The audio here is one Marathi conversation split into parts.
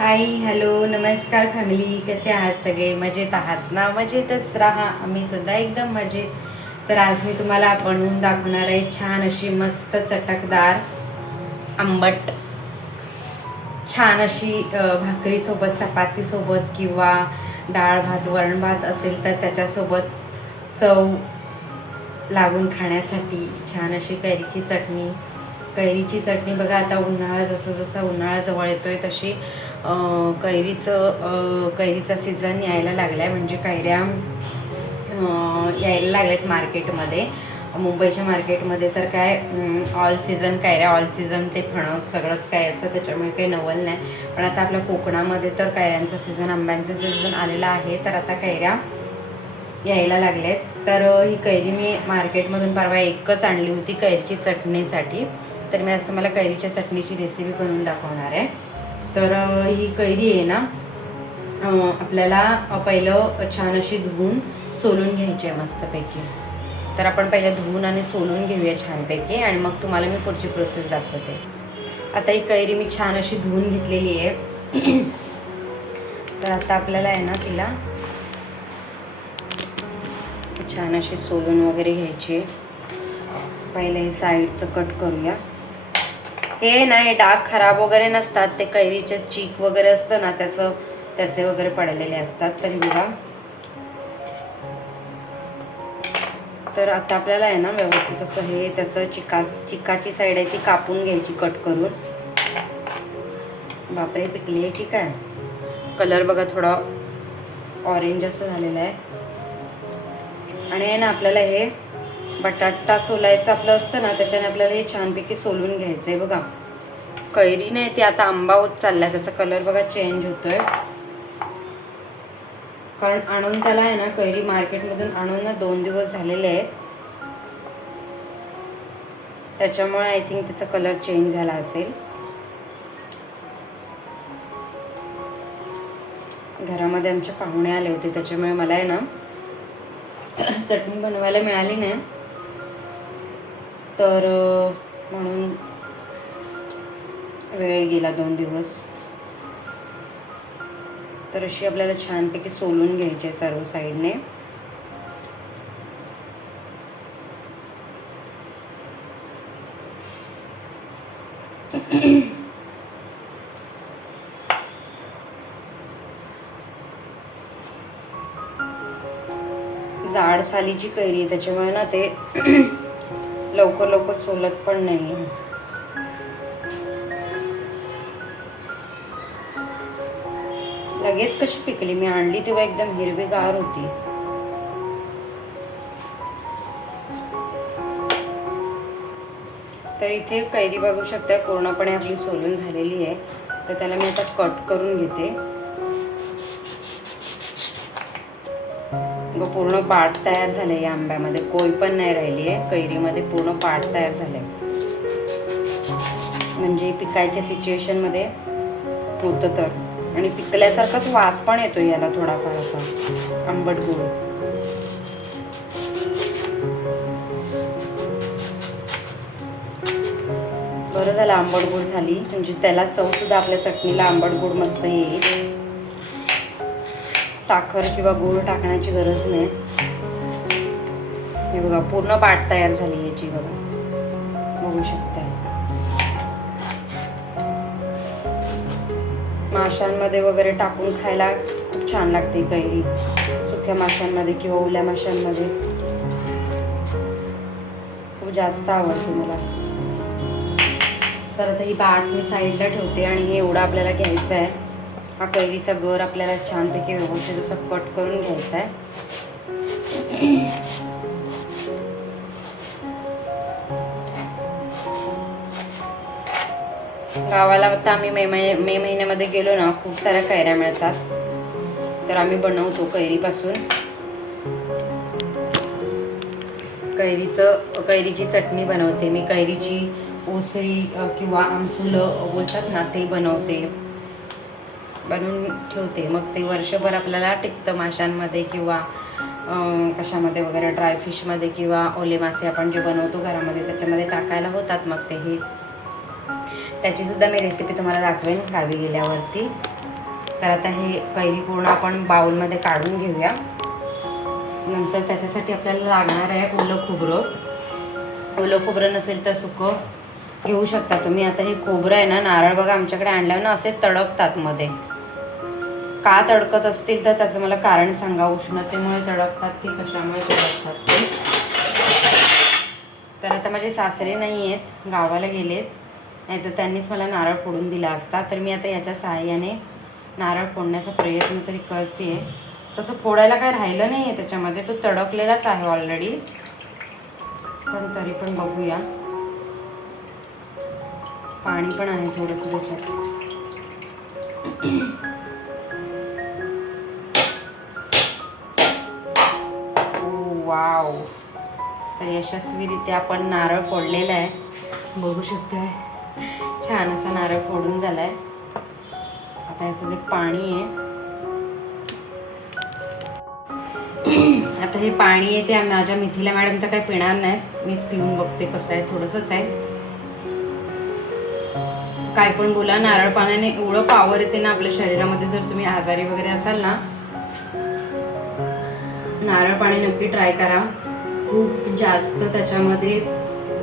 हाय हॅलो नमस्कार फॅमिली, कसे आहात सगळे? मजेत आहात ना? मजेतच राहा, आम्ही सुद्धा एकदम मजेत. तर आज मी तुम्हाला बनवून दाखवणार आहे छान अशी मस्त चटकदार आंबट छान अशी भाकरीसोबत, चपातीसोबत किंवा डाळ भात वरण भात असेल तर त्याच्यासोबत चव लागून खाण्यासाठी छान अशी कैरीची चटणी. कैरीची चटणी बघा, आता उन्हाळा जसं जसं उन्हाळा जवळ येतोय तशी कैरीचा सीझन यायला लागला आहे. म्हणजे कैऱ्या यायला लागल्यात मार्केटमध्ये. मुंबईच्या मार्केटमध्ये तर काय ऑल सीझन कैऱ्या, ऑल सीझन ते फणस सगळंच काय असतं, त्याच्यामुळे काही नवल नाही. पण आता आपल्या कोकणामध्ये तर कैऱ्यांचा सीझन, आंब्यांचा सीझन आलेला आहे. तर आता कैऱ्या यायला लागलेत. तर ही कैरी मी मार्केटमधून परवा एकच आणली होती कैरीची चटणीसाठी. तर मी असं मला कैरीच्या चटणीची रेसिपी बनवून दाखवणार आहे. तर ही कैरी आहे ना, आपल्याला पहिलं छान अशी धुवून सोलून घ्यायची आहे मस्तपैकी. तर आपण पहिलं धुवून आणि सोलून घेऊया छानपैकी, आणि मग तुम्हाला मी पुढची प्रोसेस दाखवते. आता ही कैरी मी छान अशी धुवून घेतलेली आहे. तर आता आपल्याला आहे ना तिला छान अशी सोलून वगैरे घ्यायची आहे. पहिले हे साईडचं कट करूया. हे ना, हे डाग खराब वगैरे नसतात, ते कैरीचे चीक वगैरे असतं ना त्याचे वगैरे पडलेले असतात. तरी बघा, तर आता आपल्याला आहे ना व्यवस्थित असं हे त्याचं चिकाची साईड आहे ती कापून घ्यायची कट करून. बापरे, पिकली आहे की काय? कलर बघा थोडा ऑरेंज असं झालेला आहे. आणि आहे ना, आपल्याला हे बटाटा सोलायचं आपलं असतं ना, त्याच्याने आपल्याला हे छानपैकी सोलून घ्यायचं आहे. बघा, कैरी नाही ती आता आंबा होत चालला आहे. त्याचा कलर बघा चेंज होतोय, कारण आणून त्याला आहे ना, कैरी मार्केटमधून आणून ना 2 दिवस झालेले आहेत. त्याच्यामुळे आय थिंक त्याचा कलर चेंज झाला असेल. घरामध्ये आमचे पाहुणे आले होते, त्याच्यामुळे मला आहे ना चटणी बनवायला मिळाली नाही. तर म्हणून वेळ गेला 2 दिवस. तर अशी आपल्याला छानपैकी सोलून घ्यायची आहे सर्व साईडने. जाड सालीची कैरी आहे, त्याच्यामुळे ना ते लवकर लवकर सोलत पण नाही. लगेच कशी पिकली? मी आणली तेव्हा एकदम हिरवीगार होती. तर इथे कैरी बघू शकता पूर्णपणे आपली सोलून झालेली आहे. तर त्याला मी आता कट करून घेते. पूर्ण पाट तयार झाले या आंब्यामध्ये, कोई पण नाही राहिली आहे कैरीमध्ये, पूर्ण पाट तयार झाले. म्हणजे पिकायच्या सिच्युएशनमध्ये होतं तर. आणि पिकल्यासारखाच वास पण येतो याला थोडाफार असा आंबट गोड. बरं झालं आंबट गोड झाली, म्हणजे त्याला चव सुद्धा आपल्या चटणीला आंबट गोड मस्त येईल. साखर किंवा गूळ टाकण्याची गरज नाही. हे बघा पूर्ण पाट तयार झाली याची, बघा बघू शकता. माशांमध्ये वगैरे टाकून खायला खूप छान लागते कैरी, सुक्या माशांमध्ये किंवा ओल्या माशांमध्ये खूप जास्त आवडते मला. तर आता ही पाट मी साईडला ठेवते, आणि हे एवढं आपल्याला घ्यायचं आहे. हा कैरीचा गर आपल्याला छानपैकी व्यवस्थित असं कट करून घ्यायचा आहे. गावाला आता आम्ही मे महिन्यामध्ये गेलो ना, खूप साऱ्या कैऱ्या मिळतात. तर आम्ही बनवतो कैरीपासून. कैरीची चटणी बनवते मी. कैरीची ओसरी किंवा आमसूल बोलतात ना, ते बनवते, बनवून ठेवते. मग ते वर्षभर आपल्याला टिकतं माशांमध्ये किंवा कशामध्ये वगैरे, ड्रायफिशमध्ये किंवा ओले मासे आपण जे बनवतो घरामध्ये त्याच्यामध्ये टाकायला होतात. मग ते हे त्याची सुद्धा मी रेसिपी तुम्हाला दाखवेन गावी गेल्यावरती. तर आता हे कैरी पूर्ण आपण बाउलमध्ये काढून घेऊया. नंतर त्याच्यासाठी आपल्याला लागणार आहे ओलं खोबरं. ओलं खोबरं नसेल तर सुकं घेऊ शकता तुम्ही. आता हे खोबरं आहे ना, नारळ बघा आमच्याकडे आणल्यावर ना असे तडकतात मध्ये. का तडकत असतील तर त्याचं मला कारण सांगा. उष्णतेमुळे तडकतात की कशामुळे तडकतात ते. तर आता माझे सासरे नाही आहेत, गावाला गेलेत, नाही तर त्यांनीच मला नारळ फोडून दिला असता. तर मी आता याच्या सहाय्याने नारळ फोडण्याचा प्रयत्न तरी करते. तसं फोडायला काय राहिलं नाही आहे त्याच्यामध्ये, तो तडकलेलाच आहे ऑलरेडी. पण तरी पण बघूया. पाणी पण आहे थोडंसं त्याच्यात. वाव. तर यशस्वीरित्या आपण नारळ फोडलेला आहे, बघू शकताय. छान असा नारळ फोडून झालाय. आता याचं एक पाणी आहे. आता हे पाणी आहे ते माझ्या मिथिला मॅडम तर काही पिणार नाहीत, मीच पिऊन बघते कसं आहे. थोडंसंच आहे. काय पण बोला, नारळ पाण्याने एवढं पॉवर येते ना आपल्या शरीरामध्ये. जर तुम्ही आजारी वगैरे असाल ना, नारळ पाणी नक्की ट्राय करा. खूप जास्त त्याच्यामध्ये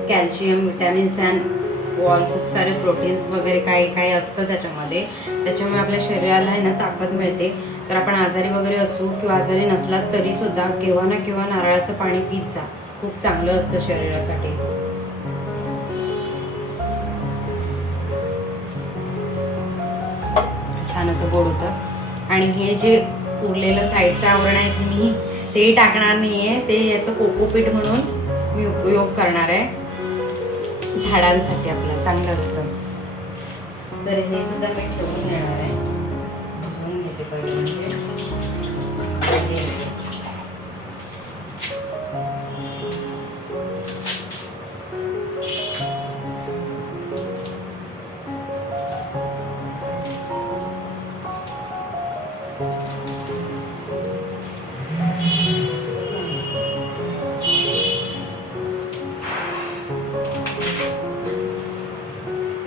कॅल्शियम, विटॅमिन्स अँड खूप सारे प्रोटीन्स वगैरे काही काही असतं त्याच्यामध्ये. त्याच्यामुळे आपल्या शरीराला आहे ना ताकद मिळते. तर आपण आजारी वगैरे असू किंवा आजारी नसलात तरी सुद्धा केव्हा ना केव्हा नारळाचं पाणी पीत जा. खूप चांगलं असतं शरीरासाठी. छान होतं, गोड होतं. आणि हे जे उरलेलं साईडचं आवरण आहे ते टाकणार नाही आहे. ते याचं कोकोपीट म्हणून मी उपयोग करणार आहे. झाडांसाठी आपलं चांगलं असतं. तर हे सुद्धा मी ठेवून देणार आहे. ठेवून घेते पहिले.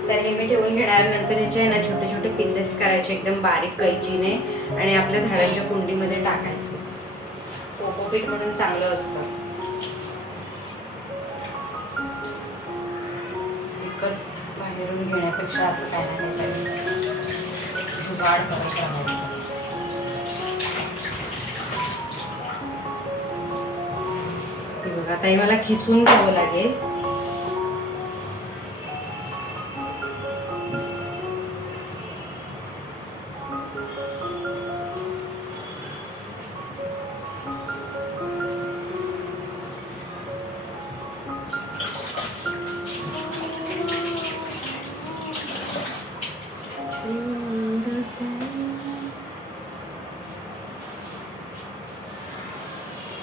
तर हे मी ठेवून घेणार. नंतर ह्याचे आहे ना छोटे छोटे पीसेस करायचे एकदम बारीक कैचीने आणि आपल्या झाडांच्या कुंडीमध्ये टाकायचे. कोकोपीट म्हणून चांगलं असतं. विकत बाहेरून घेण्यापेक्षा असं काय नाही, जुगाड करत राहायचं. हे बघा ताई, मला खिसून घ्यावं लागेल.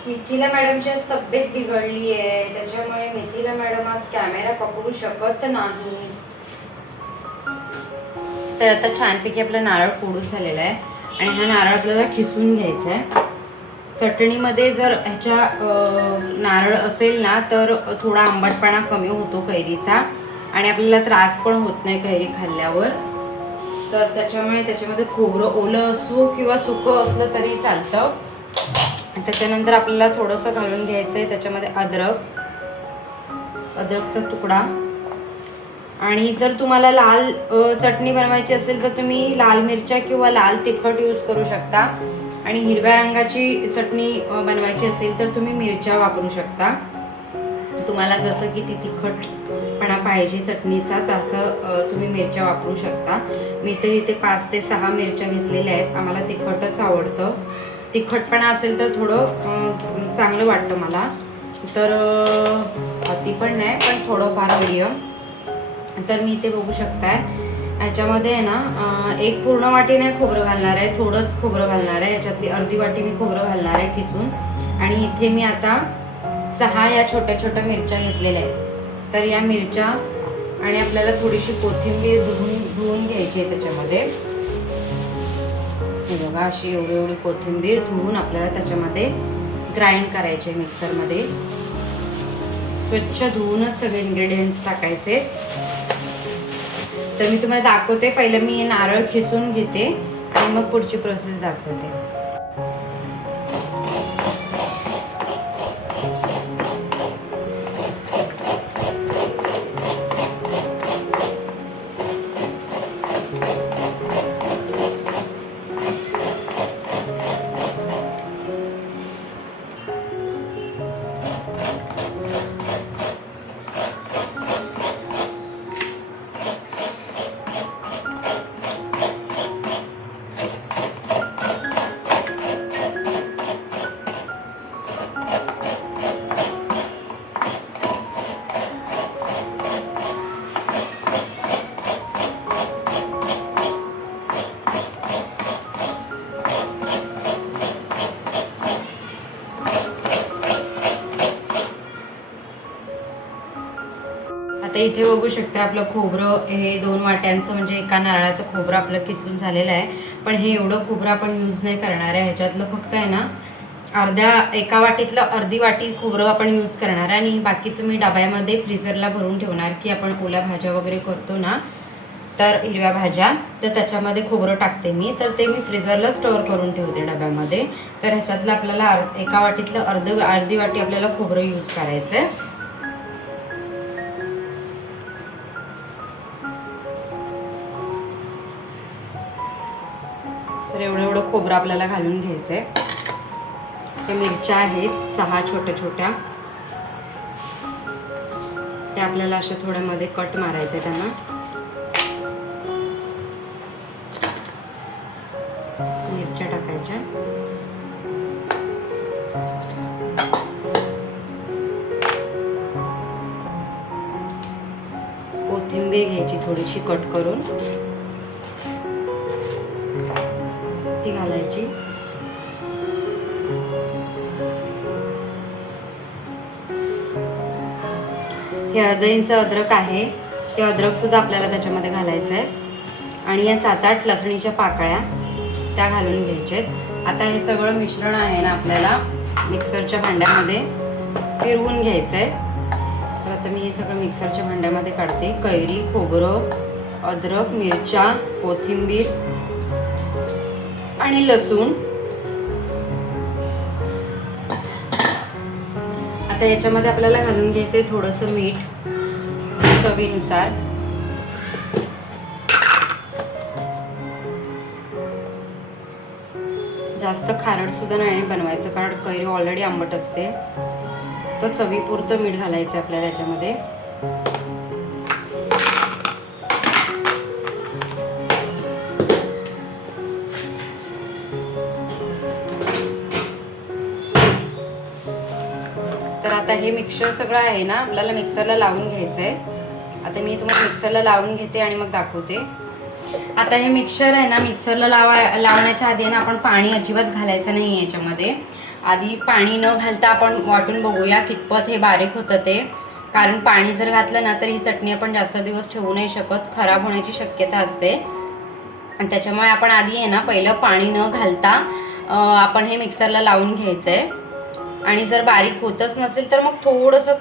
मिथिला मॅडमची आज तब्येत बिघडली आहे, त्याच्यामुळे मिथिला मॅडम आज कॅमेरा पकडू शकत नाही. तर आता छानपैकी आपला नारळ फोडून झालेला आहे आणि हा नारळ आपल्याला खिसून घ्यायचा आहे. चटणीमध्ये जर ह्याच्या नारळ असेल ना तर थोडा आंबटपणा कमी होतो कैरीचा आणि आपल्याला त्रास पण होत नाही कैरी खाल्ल्यावर. तर त्याच्यामुळे त्याच्यामध्ये खोबरं ओलं असो किंवा सुकं असलं तरी चालतं. त्याच्यानंतर आपल्याला थोडंसं घालून घ्यायचं आहे त्याच्यामध्ये अद्रकचा तुकडा. आणि जर तुम्हाला लाल चटणी बनवायची असेल तर तुम्ही लाल मिरच्या किंवा लाल तिखट यूज करू शकता. आणि हिरव्या रंगाची चटणी बनवायची असेल तर तुम्ही मिरच्या वापरू शकता. तुम्हाला जसं की ती तिखटपणा पाहिजे चटणीचा तसं तुम्ही मिरच्या वापरू शकता. मी तर इथे 5 ते 6 मिरच्या घेतलेल्या आहेत. आम्हाला तिखटच आवडतं. तिखटपणा असेल तर थोडं चांगलं वाटतं मला. तर अति पण नाही, पण थोडंफार मीडियम. तर मी इथे बघू शकताय ह्याच्यामध्ये आहे ना एक पूर्ण वाटी नाही खोबरं घालणार आहे, थोडंच खोबरं घालणार आहे. याच्यातली अर्धी वाटी मी खोबरं घालणार आहे खिसून. आणि इथे मी आता 6 या छोट्या छोट्या मिरच्या घेतलेल्या आहेत. तर या मिरच्या आणि आपल्याला थोडीशी कोथिंबीर धुवून घ्यायची आहे त्याच्यामध्ये. हे बघा अशी एवढी कोथिंबीर धुवून आपल्याला त्याच्यामध्ये ग्राइंड करायचे मिक्सरमध्ये. स्वच्छ धुवूनच सगळे इन्ग्रेडियंट्स टाकायचे. तर मी तुम्हाला दाखवते. पहिलं मी हे नारळ खिसून घेते आणि मग पुढची प्रोसेस दाखवते. आता इथे बघू शकता आपलं खोबरं हे 2 वाट्यांचं म्हणजे एका नारळाचं खोबरं आपलं किसून झालेलं आहे. पण हे एवढं खोबरं आपण यूज नाही करणार आहे. ह्याच्यातलं फक्त आहे ना एका वाटीतलं अर्धी वाटी खोबरं आपण यूज करणार आहे आणि बाकीचं मी डब्यामध्ये फ्रीजरला भरून ठेवणार की आपण ओल्या भाज्या वगैरे करतो ना, तर हिरव्या भाज्या तर त्याच्यामध्ये खोबरं टाकते मी, तर ते मी फ्रीजरला स्टोअर करून ठेवते डब्यामध्ये. तर ह्याच्यातलं आपल्याला एका वाटीतलं अर्धी वाटी आपल्याला खोबरं यूज करायचं आहे. तर एवढं खोबरं आपल्याला घालून घ्यायचं आहे. हे मिरच्या आहेत 6 छोट्या छोट्या, त्या आपल्याला अशा थोड्या मध्ये कट मारायचे. त्यांना मिरच्या टाकायच्या. कोथिंबीर घ्यायची थोडीशी कट करून, ती घालायची. हे अर्धा इंच अद्रक आहे, ते अद्रक सुद्धा आपल्याला त्याच्यामध्ये घालायचं आहे. आणि या 7-8 लसणीच्या पाकळ्या त्या घालून घ्यायच्यात. आता हे सगळं मिश्रण आहे ना आपल्याला मिक्सरच्या भांड्यामध्ये फिरवून घ्यायचं आहे. तर आता मी हे सगळं मिक्सरच्या भांड्यामध्ये काढते. कैरी, खोबरं, अद्रक, मिरच्या, कोथिंबीर आणि लसूण. आता याच्यामध्ये आपल्याला घालून घ्यायचंय थोडंसं मीठ चवीनुसार. जास्त खारट सुद्धा नाही बनवायचं कारण कैरी ऑलरेडी आंबट असते. तर चवीपुरतं मीठ घालायचं आपल्याला याच्यामध्ये. तर आता हे मिक्सर सगळं आहे ना आपल्याला मिक्सरला लावून घ्यायचं आहे. आता मी तुम्हाला मिक्सरला लावून घेते आणि मग दाखवते. आता हे मिक्सर आहे ना मिक्सरला लावण्याच्या आधी ना आपण पाणी अजिबात घालायचं नाही याच्यामध्ये. आधी पाणी न घालता आपण वाटून बघूया कितपत हे बारीक होतं ते. कारण पाणी जर घातलं ना तर ही चटणी आपण जास्त दिवस ठेवू नाही शकत, खराब होण्याची शक्यता असते. आणि त्याच्यामुळे आपण आधी आहे ना पहिलं पाणी न घालता आपण हे मिक्सरला लावून घ्यायचं आहे. आणि जर बारीक होतच नसेल तर मग थोडंसं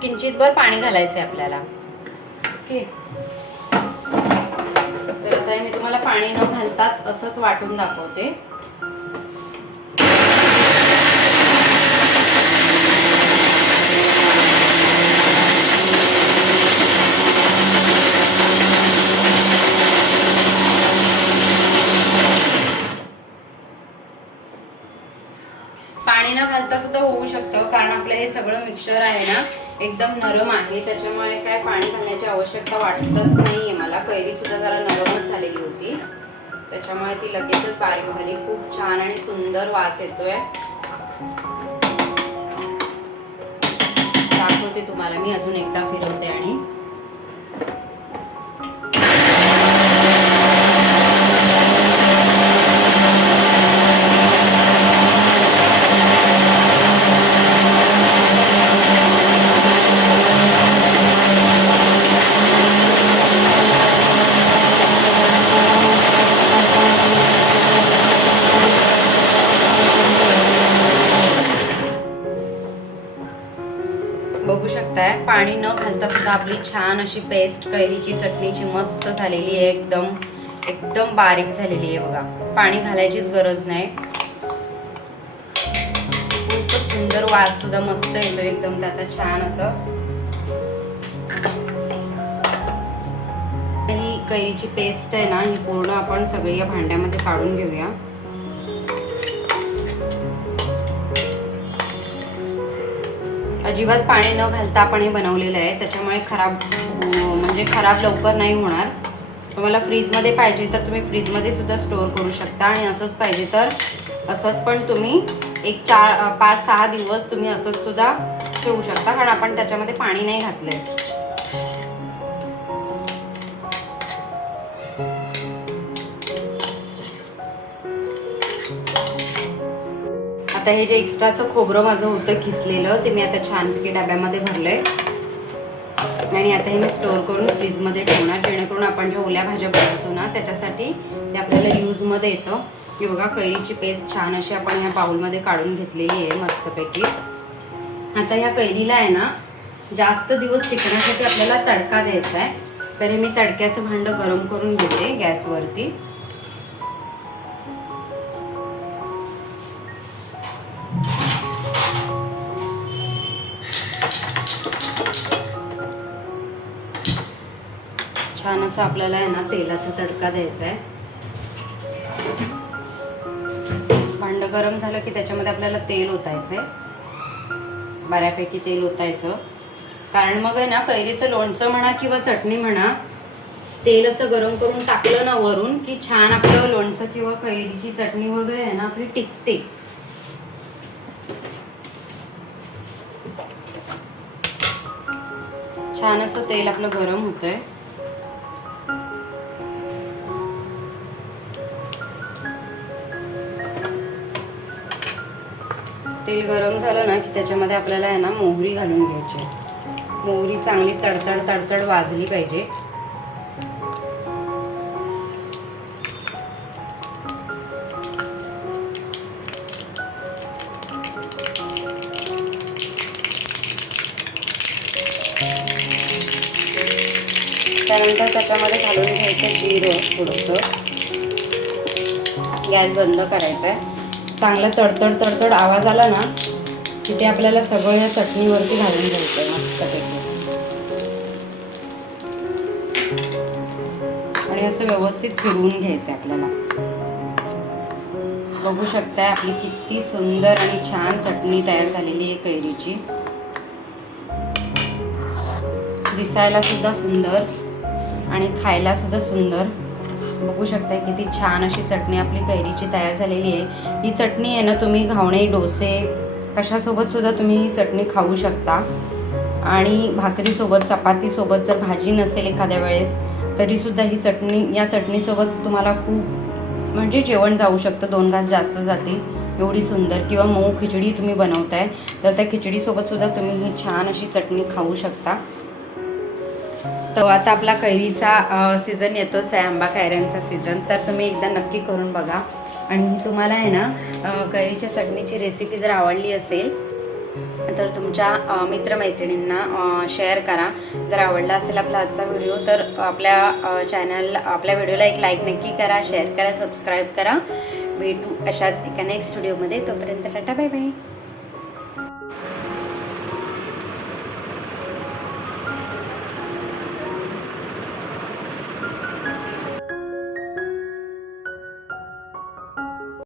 किंचितभर पाणी घालायचं आहे आपल्याला. ओके, तर आता मी तुम्हाला पाणी न घालताच असंच वाटून दाखवते. पाणी न घालता सुद्धा होऊ शकतं कारण आपलं हे सगळं मिक्सचर आहे ना एकदम नरम आहे. त्याच्यामुळे काय पाणी घालण्याची आवश्यकता वाटत नाहीये मला. कैरी सुद्धा जरा नरमच झालेली होती त्याच्यामुळे ती लगेचच बारीक झाली. खूप छान आणि सुंदर वास येतोय. दाखवते तुम्हाला मी अजून एकदा फिरवते आणि बघू शकताय पाणी न घालता सुद्धा आपली छान अशी पेस्ट कैरीची चटणीची मस्त झालेली आहे. एकदम एकदम बारीक झालेली आहे बघा, पाणी घालायचीच गरज नाही. खूप सुंदर वास सुद्धा मस्त येतो एकदम त्याचा छान असं. ही कैरीची पेस्ट आहे ना, ही पूर्ण आपण सगळी या भांड्यामध्ये काढून घेऊया. अजिबात पाणी न घालता आपण हे बनवलेलं आहे, त्याच्यामुळे खराब लवकर नाही होणार. तुम्हाला फ्रीजमध्ये पाहिजे तर तुम्ही फ्रीजमध्ये सुद्धा स्टोअर करू शकता आणि असंच पाहिजे तर असंच पण तुम्ही एक 5-6 दिवस तुम्ही असंच सुद्धा ठेवू शकता, कारण आपण त्याच्यामध्ये पाणी नाही घातलंय. आता हे जे एक्स्ट्राचं खोबरं माझं होतं खिसलेलं ते मी आता छानपैकी डब्यामध्ये भरलंय आणि आता हे मी स्टोअर करून फ्रीजमध्ये ठेवणार, जेणेकरून आपण ज्या ओल्या भाज्या बनवतो ना त्याच्यासाठी ते आपल्याला यूजमध्ये येतं. हे बघा कैरीची पेस्ट छान अशी आपण ह्या बाउलमध्ये काढून घेतलेली आहे मस्तपैकी. आता ह्या कैरीला आहे ना जास्त दिवस टिकण्यासाठी आपल्याला तडका द्यायचा आहे, तर हे मी तडक्याचं भांडं गरम करून घेते गॅसवरती. छान असं आपल्याला आहे ना तेलाचा तडका द्यायचा आहे. भांडं गरम झालं की त्याच्यामध्ये आपल्याला तेल ओतायचं आहे, बऱ्यापैकी तेल ओतायचं, कारण मग आहे ना कैरीचं लोणचं म्हणा किंवा चटणी म्हणा, तेल असं गरम करून टाकलं ना वरून की छान आपलं लोणचं किंवा कैरीची चटणी वगैरे आहे ना आपली टिकते. छान असं तेल आपलं गरम होतंय. तेल गरम झालं ना की त्याच्यामध्ये आपल्याला आहे ना मोहरी घालून घ्यायची. मोहरी चांगली तडतड तडतड वाजली पाहिजे. त्यानंतर त्याच्यामध्ये घालून घ्यायचं जिरं थोडंसं. गॅस बंद करायचा आहे. चांगला तडतड तडतड आवाज आला ना की ते आपल्याला सगळं या चटणीवरती घालून घ्यायचं आहे मस्तपैकी आणि असं व्यवस्थित फिरवून घ्यायचं आहे आपल्याला. बघू शकताय आपली किती सुंदर आणि छान चटणी तयार झालेली आहे कैरीची. दिसायला सुद्धा सुंदर आणि खायला सुद्धा सुंदर. बघू शकताय किती छान अशी चटणी आपली कैरीची तयार झालेली आहे. ही चटणी आहे ना तुम्ही घावणे, डोसे कशासोबत सुद्धा तुम्ही ही चटणी खाऊ शकता आणि भाकरीसोबत, चपातीसोबत जर भाजी नसेल एखाद्या वेळेस तरीसुद्धा ही चटणी, या चटणीसोबत तुम्हाला खूप म्हणजे जेवण जाऊ शकतं, 2 घास जास्त जातील एवढी सुंदर. किंवा मऊ खिचडी तुम्ही बनवताय तर त्या खिचडीसोबत सुद्धा तुम्ही ही छान अशी चटणी खाऊ शकता. तर आता आपला कैरीचा सीझन येतोच आहे, आंबा कैऱ्यांचा सीझन, तर तुम्ही एकदा नक्की करून बघा. आणि तुम्हाला आहे ना कैरीच्या चटणीची रेसिपी जर आवडली असेल तर तुमच्या मित्रमैत्रिणींना शेअर करा. जर आवडला असेल आपला आजचा व्हिडिओ तर आपल्या व्हिडिओला एक लाईक नक्की करा, शेअर करा, सबस्क्राईब करा. भेटू अशाच एका नेक्स्ट व्हिडिओमध्ये. तोपर्यंत टाटा, बाय बाय.